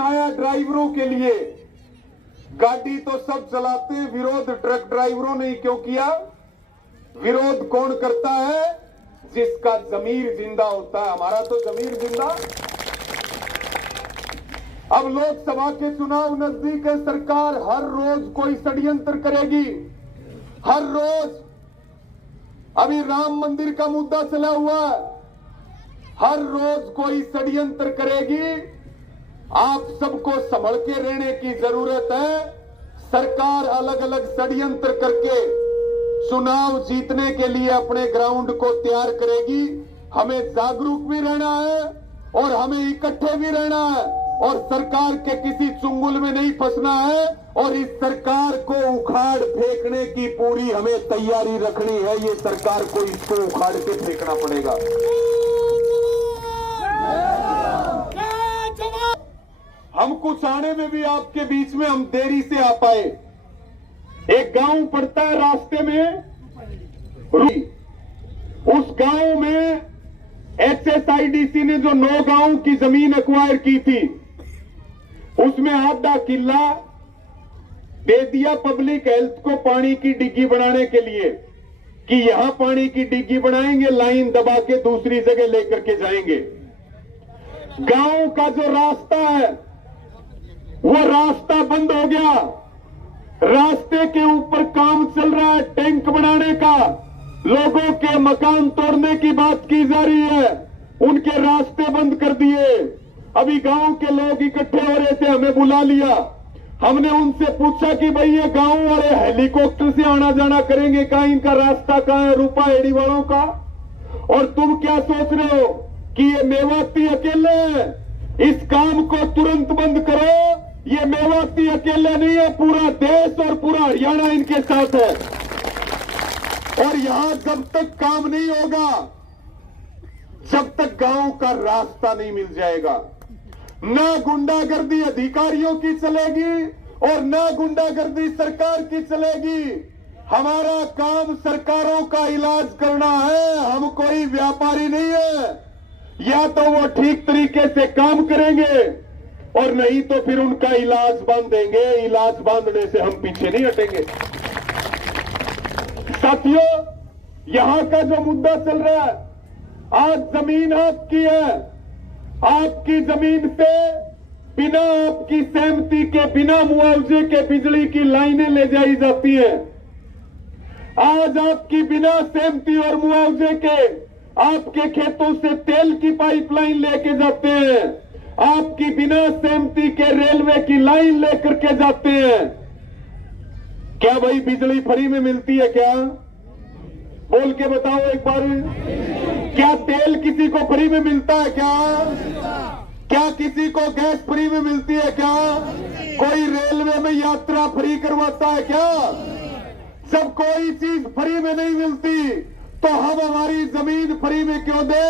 आया ड्राइवरों के लिए। गाड़ी तो सब चलाते हैं, विरोध ट्रक ड्राइवरों ने क्यों किया? विरोध कौन करता है? जिसका जमीर जिंदा होता है। हमारा तो जमीर जिंदा। अब लोकसभा के चुनाव नजदीक है, सरकार हर रोज कोई षड्यंत्र करेगी, हर रोज। अभी राम मंदिर का मुद्दा चला हुआ है, हर रोज कोई षड्यंत्र करेगी। आप सबको संभल के रहने की जरूरत है। सरकार अलग अलग षड्यंत्र करके चुनाव जीतने के लिए अपने ग्राउंड को तैयार करेगी। हमें जागरूक भी रहना है और हमें इकट्ठे भी रहना है और सरकार के किसी चुंगल में नहीं फंसना है। और इस सरकार को उखाड़ फेंकने की पूरी हमें तैयारी रखनी है। ये सरकार को इसको उखाड़ के फेंकना पड़ेगा। हम कुछ आने में भी आपके बीच में हम देरी से आ पाए। एक गांव पड़ता है रास्ते में, उस गांव में एचएसआईडीसी ने जो 9 गांव की जमीन एक्वायर की थी, उसमें आधा किला दे दिया पब्लिक हेल्थ को पानी की डिग्गी बनाने के लिए कि यहां पानी की डिग्गी बनाएंगे, लाइन दबा के दूसरी जगह लेकर के जाएंगे। गांव का जो रास्ता है वो रास्ता बंद हो गया। रास्ते के ऊपर काम चल रहा है टैंक बनाने का। लोगों के मकान तोड़ने की बात की जा रही है, उनके रास्ते बंद कर दिए। अभी गांव के लोग इकट्ठे हो रहे थे, हमें बुला लिया। हमने उनसे पूछा कि भाई ये गांव वाले हेलीकॉप्टर से आना जाना करेंगे, कहां इनका रास्ता कहां है रूपा एडी वालों का? और तुम क्या सोच रहे हो कि ये मेवाती अकेले हैं? इस काम को तुरंत बंद करो। ये मेवाती अकेले नहीं है, पूरा देश और पूरा हरियाणा इनके साथ है। और यहां जब तक काम नहीं होगा, जब तक गांव का रास्ता नहीं मिल जाएगा, ना गुंडागर्दी अधिकारियों की चलेगी और ना गुंडागर्दी सरकार की चलेगी। हमारा काम सरकारों का इलाज करना है। हम कोई व्यापारी नहीं है। या तो वो ठीक तरीके से काम करेंगे और नहीं तो फिर उनका इलाज बांध देंगे। इलाज बांधने से हम पीछे नहीं हटेंगे। साथियों, यहां का जो मुद्दा चल रहा है, आज जमीन आपकी है। आपकी जमीन से बिना आपकी सहमति के, बिना मुआवजे के बिजली की लाइनें ले जाई जाती हैं। आज आपकी बिना सहमति और मुआवजे के आपके खेतों से तेल की पाइपलाइन लेके जाते हैं। आपकी बिना सहमति के रेलवे की लाइन लेकर के जाते हैं। क्या भाई बिजली फ्री में मिलती है क्या? बोल के बताओ एक बार। क्या तेल किसी को फ्री में मिलता है क्या? क्या किसी को गैस फ्री में मिलती है क्या? कोई रेलवे में यात्रा फ्री करवाता है क्या? जब कोई चीज फ्री में नहीं मिलती तो हम हमारी जमीन फ्री में क्यों दे?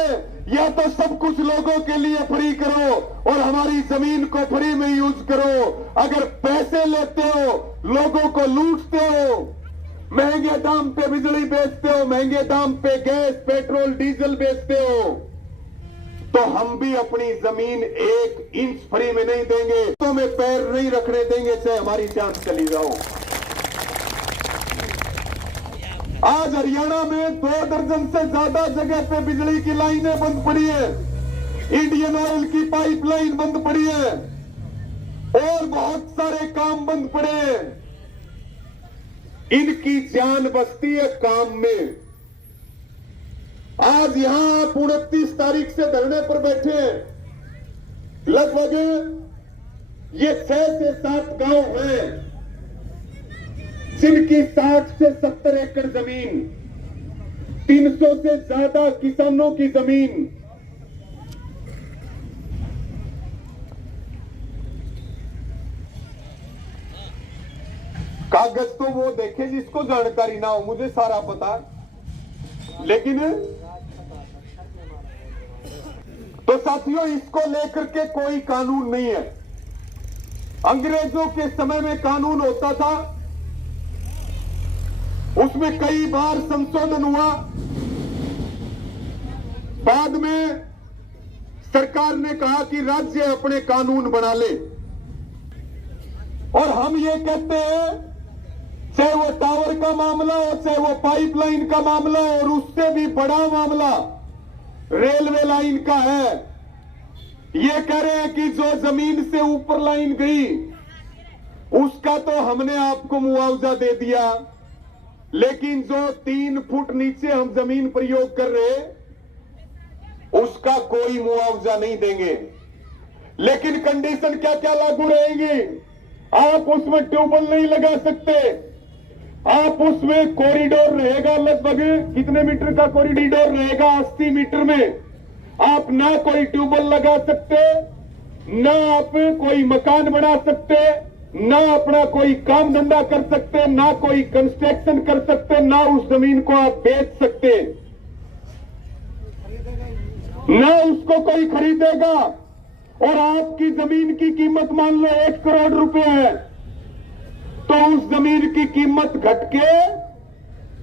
या तो सब कुछ लोगों के लिए फ्री करो और हमारी जमीन को फ्री में यूज करो। अगर पैसे लेते हो, लोगों को लूटते हो, महंगे दाम पे बिजली बेचते हो, महंगे दाम पे गैस पेट्रोल डीजल बेचते हो, तो हम भी अपनी जमीन 1 इंच फ्री में नहीं देंगे। तो में पैर नहीं रखने देंगे, चाहे हमारी जान चली जाओ। आज हरियाणा में 2 दर्जन से ज्यादा जगह पे बिजली की लाइनें बंद पड़ी है, इंडियन ऑयल की पाइपलाइन बंद पड़ी है और बहुत सारे काम बंद पड़े हैं। इनकी जान बसती है काम में। आज यहां आप 29 तारीख से धरने पर बैठे हैं। लगभग ये 6 से 7 गांव हैं जिनकी 60 से 70 एकड़ जमीन, 300 से ज्यादा किसानों की जमीन। कागज तो वो देखे जिसको जानकारी ना हो, मुझे सारा पता, लेकिन तो साथियों इसको लेकर के कोई कानून नहीं है। अंग्रेजों के समय में कानून होता था, उसमें कई बार संशोधन हुआ, बाद में सरकार ने कहा कि राज्य अपने कानून बना ले, और हम ये कहते हैं चाहे वो टावर का मामला हो, चाहे वो पाइपलाइन का मामला हो, और उससे भी बड़ा मामला रेलवे लाइन का है। ये कह रहे हैं कि जो जमीन से ऊपर लाइन गई उसका तो हमने आपको मुआवजा दे दिया, लेकिन जो 3 फुट नीचे हम जमीन प्रयोग कर रहे उसका कोई मुआवजा नहीं देंगे। लेकिन कंडीशन क्या क्या लागू रहेंगी? आप उसमें ट्यूबवेल नहीं लगा सकते, आप उसमें कॉरिडोर रहेगा, लगभग कितने मीटर का कॉरिडोर रहेगा? 80 मीटर में आप ना कोई ट्यूबवेल लगा सकते, ना आप कोई मकान बना सकते, ना अपना कोई काम धंधा कर सकते, ना कोई कंस्ट्रक्शन कर सकते, ना उस जमीन को आप बेच सकते, ना उसको कोई खरीदेगा। और आपकी जमीन की कीमत मान लो 1 करोड़ रुपए है, तो उस जमीन की कीमत घट के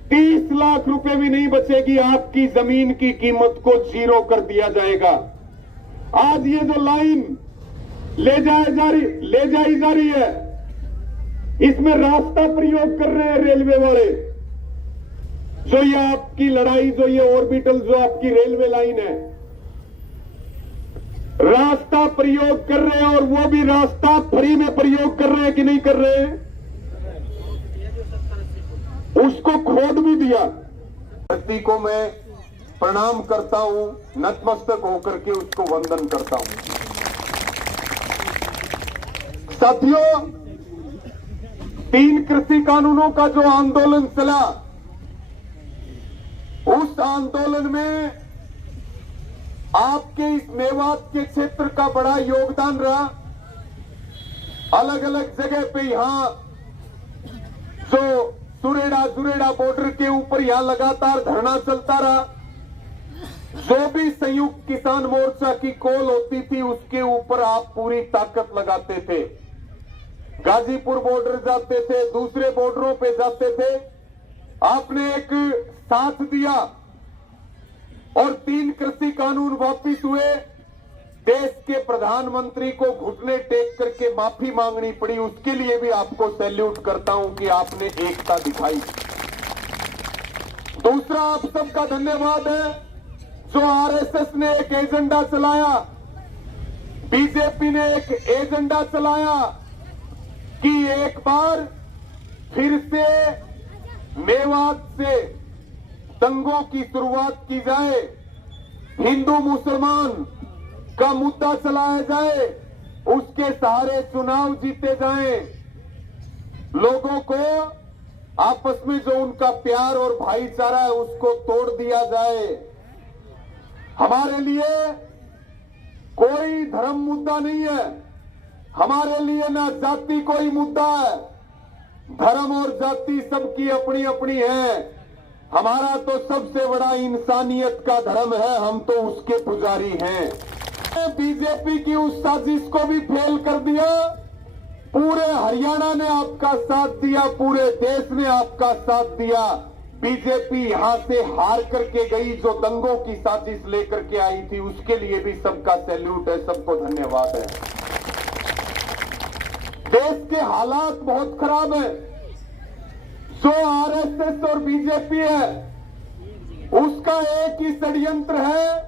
30 लाख रुपए भी नहीं बचेगी, आपकी जमीन की कीमत को 0 कर दिया जाएगा। आज ये जो लाइन ले जाई जा रही है, इसमें रास्ता प्रयोग कर रहे हैं रेलवे वाले। जो ये आपकी लड़ाई, जो ये ऑर्बिटल, जो आपकी रेलवे लाइन है, रास्ता प्रयोग कर रहे हैं, और वो भी रास्ता फ्री में प्रयोग कर रहे हैं कि नहीं कर रहे हैं? उसको खोद भी दिया। धरती को मैं प्रणाम करता हूं, नतमस्तक होकर के उसको वंदन करता हूं। साथियों, 3 कृषि कानूनों का जो आंदोलन चला, उस आंदोलन में आपके इस मेवात के क्षेत्र का बड़ा योगदान रहा। अलग अलग जगह पे यहां जो सुरेड़ा बॉर्डर के ऊपर यहां लगातार धरना चलता रहा। जो भी संयुक्त किसान मोर्चा की कॉल होती थी उसके ऊपर आप पूरी ताकत लगाते थे। गाजीपुर बॉर्डर जाते थे, दूसरे बॉर्डरों पे जाते थे, आपने एक साथ दिया और 3 कृषि कानून वापिस हुए। देश के प्रधानमंत्री को घुटने टेक करके माफी मांगनी पड़ी, उसके लिए भी आपको सैल्यूट करता हूं कि आपने एकता दिखाई। दूसरा, आप सबका धन्यवाद है जो आरएसएस ने एक एजेंडा चलाया, बीजेपी ने एक एजेंडा चलाया कि एक बार फिर से मेवात से दंगों की शुरुआत की जाए, हिंदू मुसलमान का मुद्दा चलाया जाए, उसके सहारे चुनाव जीते जाएं, लोगों को आपस में जो उनका प्यार और भाईचारा है उसको तोड़ दिया जाए। हमारे लिए कोई धर्म मुद्दा नहीं है, हमारे लिए ना जाति कोई मुद्दा है। धर्म और जाति सबकी अपनी अपनी है, हमारा तो सबसे बड़ा इंसानियत का धर्म है, हम तो उसके पुजारी हैं। बीजेपी की उस साजिश को भी फेल कर दिया। पूरे हरियाणा ने आपका साथ दिया, पूरे देश ने आपका साथ दिया। बीजेपी यहां से हार करके गई, जो दंगों की साजिश लेकर के आई थी, उसके लिए भी सबका सैल्यूट है, सबको धन्यवाद है। देश के हालात बहुत खराब है। जो आरएसएस और बीजेपी है उसका एक ही षड्यंत्र है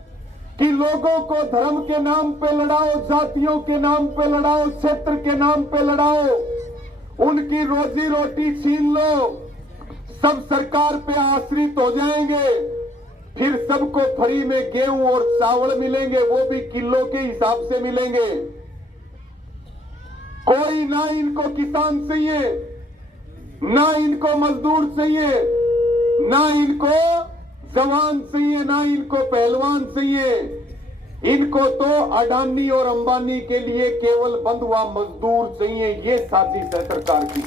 कि लोगों को धर्म के नाम पे लड़ाओ, जातियों के नाम पे लड़ाओ, क्षेत्र के नाम पे लड़ाओ, उनकी रोजी रोटी छीन लो, सब सरकार पे आश्रित हो जाएंगे, फिर सबको फ्री में गेहूं और चावल मिलेंगे, वो भी किलो के हिसाब से मिलेंगे। कोई ना इनको किसान चाहिए, ना इनको मजदूर चाहिए, ना इनको जवान चाहिए, ना इनको पहलवान चाहिए। इनको तो अडानी और अंबानी के लिए केवल बंधुआ मजदूर चाहिए। ये साजिश है सरकार की,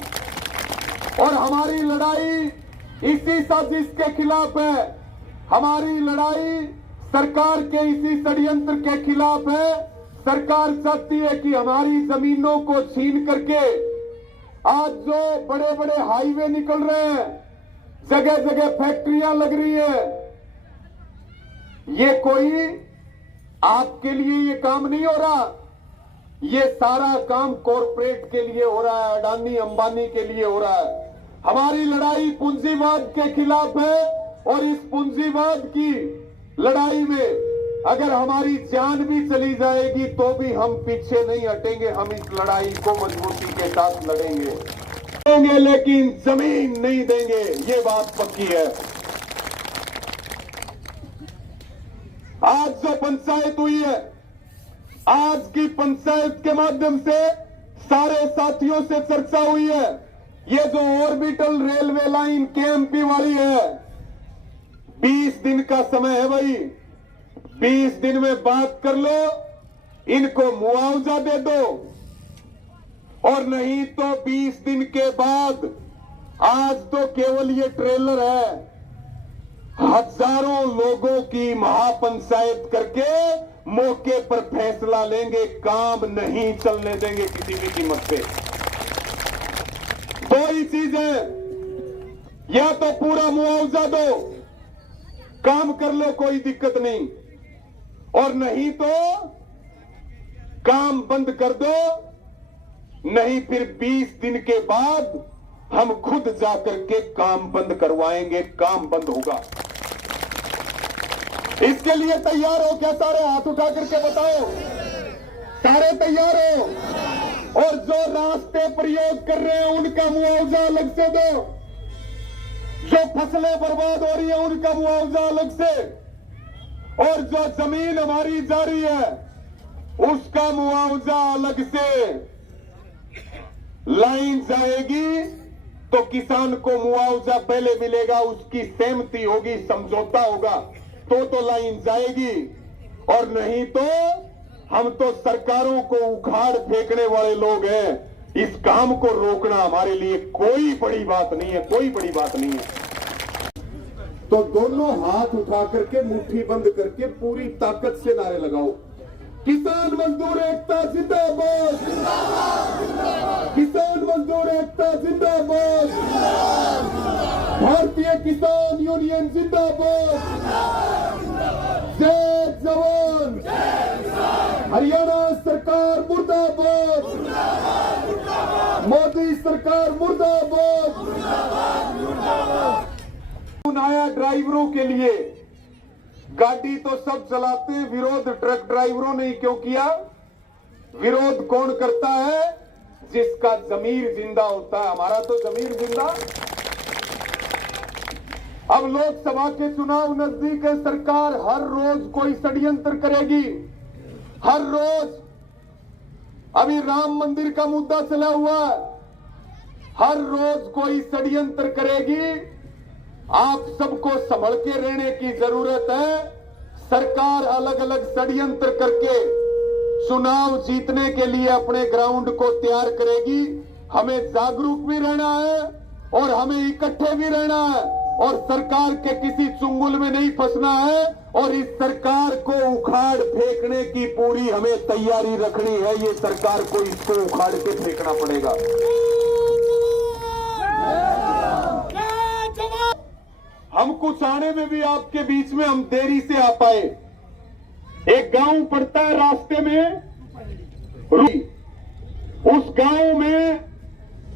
और हमारी लड़ाई इसी साजिश के खिलाफ है। हमारी लड़ाई सरकार के इसी षड्यंत्र के खिलाफ है। सरकार चाहती है कि हमारी जमीनों को छीन करके, आज जो बड़े बड़े हाईवे निकल रहे हैं, जगह जगह फैक्ट्रियां लग रही है, ये कोई आपके लिए ये काम नहीं हो रहा, ये सारा काम कॉरपोरेट के लिए हो रहा है, अडानी अंबानी के लिए हो रहा है। हमारी लड़ाई पूंजीवाद के खिलाफ है और इस पूंजीवाद की लड़ाई में अगर हमारी जान भी चली जाएगी तो भी हम पीछे नहीं हटेंगे। हम इस लड़ाई को मजबूती के साथ लड़ेंगे, लेकिन जमीन नहीं देंगे, ये बात पक्की है। आज जो पंचायत हुई है, आज की पंचायत के माध्यम से सारे साथियों से चर्चा हुई है। ये जो ऑर्बिटल रेलवे लाइन केएमपी वाली है, 20 दिन का समय है भाई, 20 दिन में बात कर लो, इनको मुआवजा दे दो, और नहीं तो 20 दिन के बाद, आज तो केवल ये ट्रेलर है, हजारों लोगों की महापंचायत करके मौके पर फैसला लेंगे, काम नहीं चलने देंगे किसी भी कीमत पे। दो ही चीज है, या तो पूरा मुआवजा दो, काम कर लो, कोई दिक्कत नहीं, और नहीं तो काम बंद कर दो, नहीं फिर 20 दिन के बाद हम खुद जाकर के काम बंद करवाएंगे, काम बंद होगा। इसके लिए तैयार हो क्या? सारे हाथ उठा करके बताओ, सारे तैयार हो? और जो रास्ते प्रयोग कर रहे हैं उनका मुआवजा अलग से दो, जो फसलें बर्बाद हो रही है उनका मुआवजा अलग से, और जो जमीन हमारी जा रही है उसका मुआवजा अलग से। लाइन जाएगी तो किसान को मुआवजा पहले मिलेगा, उसकी सहमति होगी, समझौता होगा, तो लाइन जाएगी, और नहीं तो हम तो सरकारों को उखाड़ फेंकने वाले लोग हैं। इस काम को रोकना हमारे लिए कोई बड़ी बात नहीं है, कोई बड़ी बात नहीं है। तो दोनों हाथ उठा करके मुट्ठी बंद करके पूरी ताकत से नारे लगाओ, किसान मजदूर एकता जिंदाबाद, किसान मजदूर एकता जिंदाबाद, भारतीय किसान यूनियन जिंदाबाद, जय जवान, हरियाणा सरकार मुर्दाबाद, मोदी सरकार मुर्दाबाद। आया ड्राइवरों के लिए, गाड़ी तो सब चलाते हैं, विरोध ट्रक ड्राइवरों ने क्यों किया? विरोध कौन करता है? जिसका जमीर जिंदा होता है। हमारा तो जमीर जिंदा। अब लोकसभा के चुनाव नजदीक है, सरकार हर रोज कोई षड्यंत्र करेगी, हर रोज। अभी राम मंदिर का मुद्दा चला हुआ है, हर रोज कोई षड्यंत्र करेगी। आप सबको संभल के रहने की जरूरत है। सरकार अलग अलग षड्यंत्र करके चुनाव जीतने के लिए अपने ग्राउंड को तैयार करेगी। हमें जागरूक भी रहना है और हमें इकट्ठे भी रहना है, और सरकार के किसी चुंगल में नहीं फंसना है, और इस सरकार को उखाड़ फेंकने की पूरी हमें तैयारी रखनी है। ये सरकार को इसको उखाड़ के फेंकना पड़ेगा। हम कुछ आने में भी आपके बीच में हम देरी से आ पाए। एक गांव पड़ता है रास्ते में, उस गांव में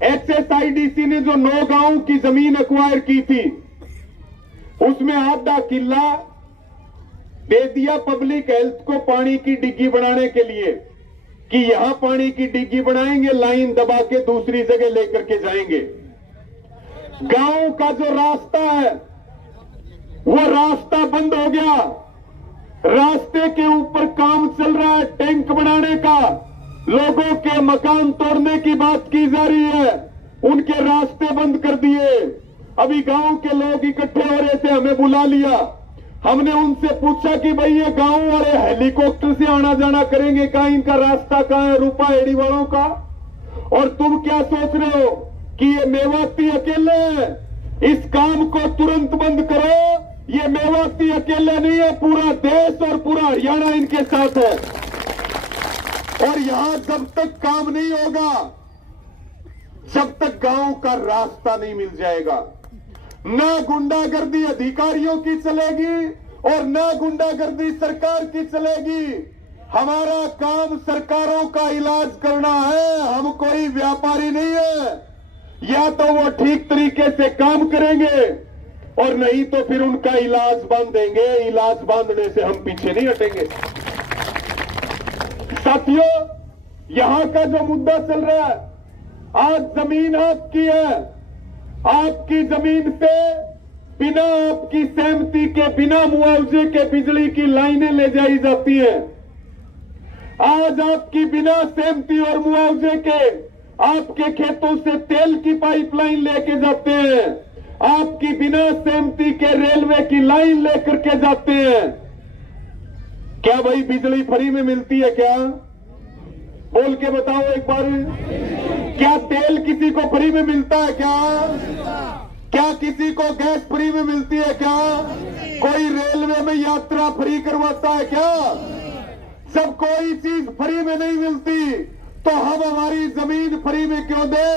एचएसआईडीसी ने जो 9 गांव की जमीन एक्वायर की थी, उसमें आधा किला दे दिया पब्लिक हेल्थ को पानी की डिग्गी बनाने के लिए, कि यहां पानी की डिग्गी बनाएंगे, लाइन दबा के दूसरी जगह लेकर के जाएंगे। गांव का जो रास्ता है वो रास्ता बंद हो गया। रास्ते के ऊपर काम चल रहा है टैंक बनाने का, लोगों के मकान तोड़ने की बात की जा रही है, उनके रास्ते बंद कर दिए। अभी गांव के लोग इकट्ठे हो रहे थे, हमें बुला लिया। हमने उनसे पूछा कि भाई ये गांव वाले हेलीकॉप्टर से आना जाना करेंगे, कहां इनका रास्ता कहां है रूपा एडी वालों का? और तुम क्या सोच रहे हो कि ये मेवाती अकेले हैं? इस काम को तुरंत बंद करो। ये मेवाती अकेले नहीं है, पूरा देश और पूरा हरियाणा इनके साथ है। और यहां जब तक काम नहीं होगा, जब तक गांव का रास्ता नहीं मिल जाएगा, न गुंडागर्दी अधिकारियों की चलेगी और ना गुंडागर्दी सरकार की चलेगी। हमारा काम सरकारों का इलाज करना है, हम कोई व्यापारी नहीं है। या तो वो ठीक तरीके से काम करेंगे और नहीं तो फिर उनका इलाज बांध देंगे। इलाज बांधने से हम पीछे नहीं हटेंगे। साथियों, यहां का जो मुद्दा चल रहा है, आज जमीन आपकी है, आपकी जमीन से बिना आपकी सहमति के, बिना मुआवजे के बिजली की लाइनें ले जाई जाती हैं। आज आपकी बिना सहमति और मुआवजे के आपके खेतों से तेल की पाइपलाइन लेके जाते हैं, आपकी बिना सहमति के रेलवे की लाइन लेकर के जाते हैं। क्या भाई बिजली फ्री में मिलती है क्या? बोल के बताओ एक बार। क्या तेल किसी को फ्री में मिलता है क्या? क्या किसी को गैस फ्री में मिलती है क्या? कोई रेलवे में यात्रा फ्री करवाता है क्या? जब कोई चीज फ्री में नहीं मिलती तो हम हमारी जमीन फ्री में क्यों दे?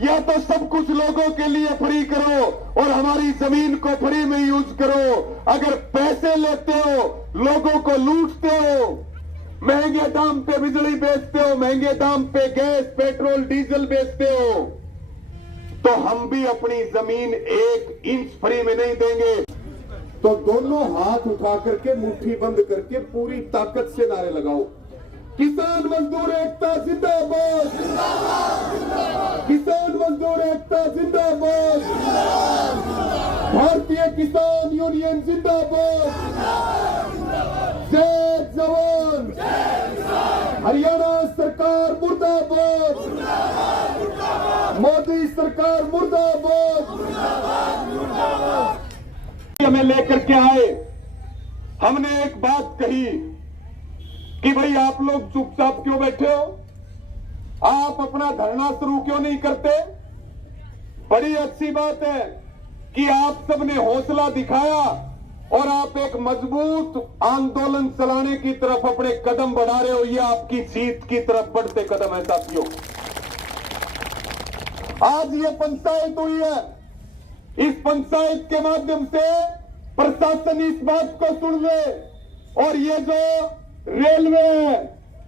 या तो सब कुछ लोगों के लिए फ्री करो और हमारी जमीन को फ्री में यूज करो। अगर पैसे लेते हो, लोगों को लूटते हो, महंगे दाम पे बिजली बेचते हो, महंगे दाम पे गैस, पेट्रोल, डीजल बेचते हो, तो हम भी अपनी जमीन 1 इंच फ्री में नहीं देंगे। तो दोनों हाथ उठा करके, मुट्ठी बंद करके पूरी ताकत से नारे लगाओ, किसान मजदूर एकता जिंदाबाद, किसान मजदूर एकता जिंदाबाद, भारतीय किसान यूनियन जिंदाबाद, जय जवान, हरियाणा सरकार मुर्दाबाद, मोदी सरकार मुर्दाबाद। हमें लेकर के आए, हमने एक बात कही कि भाई आप लोग चुपचाप क्यों बैठे हो? आप अपना धरना शुरू क्यों नहीं करते? बड़ी अच्छी बात है कि आप सबने हौसला दिखाया और आप एक मजबूत आंदोलन चलाने की तरफ अपने कदम बढ़ा रहे हो। ये आपकी जीत की तरफ बढ़ते कदम है साथियों। आज ये पंचायत हुई है, इस पंचायत के माध्यम से प्रशासन इस बात को सुन ले और ये जो रेलवे है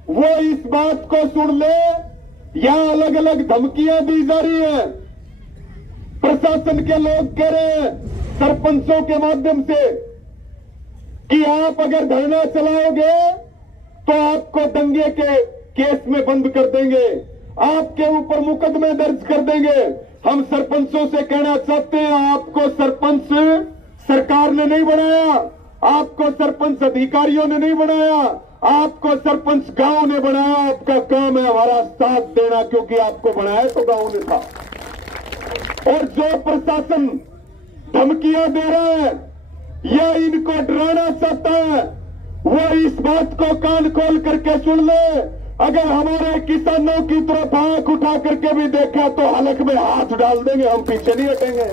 वो इस बात को सुन ले। यहां अलग अलग धमकियां दी जा रही है, प्रशासन के लोग कह रहे हैं सरपंचों के माध्यम से कि आप अगर धरना चलाओगे तो आपको दंगे के केस में बंद कर देंगे, आपके ऊपर मुकदमे दर्ज कर देंगे। हम सरपंचों से कहना चाहते हैं, आपको सरपंच सरकार ने नहीं बनाया, आपको सरपंच अधिकारियों ने नहीं बनाया, आपको सरपंच गांव ने बनाया। आपका काम है हमारा साथ देना, क्योंकि आपको बनाया तो गांव ने था। और जो प्रशासन धमकियां दे रहा है या इनको डराना चाहता है, वो इस बात को कान खोल करके सुन ले। अगर हमारे किसानों की तरफ आंख उठा करके भी देखा तो हलक में हाथ डाल देंगे, हम पीछे नहीं हटेंगे।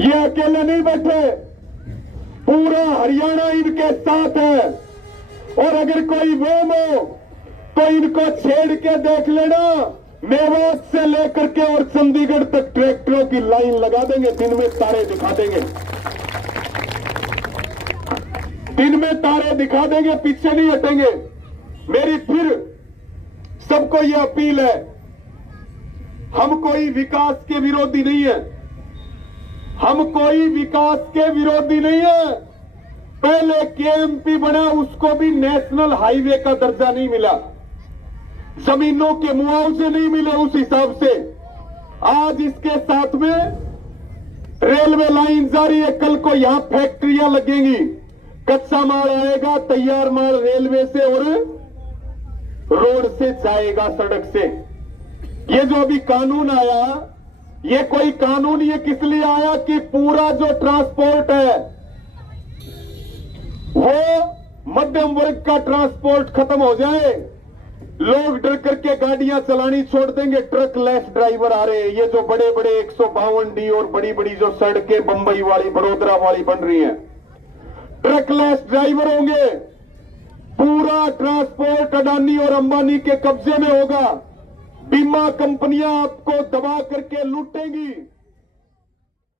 ये अकेले नहीं बैठे, पूरा हरियाणा इनके साथ है। और अगर कोई वेम हो तो इनको छेड़ के देख लेना, मेवात से लेकर के और चंडीगढ़ तक ट्रैक्टरों की लाइन लगा देंगे, दिन में तारे दिखा देंगे, दिन में तारे दिखा देंगे, पीछे नहीं हटेंगे। मेरी फिर सबको यह अपील है, हम कोई विकास के विरोधी नहीं है, हम कोई विकास के विरोधी नहीं है। पहले केएमपी बना, उसको भी नेशनल हाईवे का दर्जा नहीं मिला, जमीनों के मुआवजे नहीं मिले उस हिसाब से। आज इसके साथ में रेलवे लाइन जारी है, कल को यहां फैक्ट्रियां लगेंगी, कच्चा माल आएगा, तैयार माल रेलवे से और रोड से जाएगा, सड़क से। ये जो अभी कानून आया, ये कोई कानून ये किस लिए आया कि पूरा जो ट्रांसपोर्ट है वो मध्यम वर्ग का ट्रांसपोर्ट खत्म हो जाए, लोग डर करके गाड़ियां चलानी छोड़ देंगे, ट्रक लेस ड्राइवर आ रहे हैं। ये जो बड़े बड़े 152D और बड़ी बड़ी जो सड़कें बंबई वाली, बड़ोदरा वाली बन रही हैं, ट्रक लेस ड्राइवर होंगे, पूरा ट्रांसपोर्ट अडानी और अंबानी के कब्जे में होगा, बीमा कंपनियां आपको दबा करके लूटेंगी।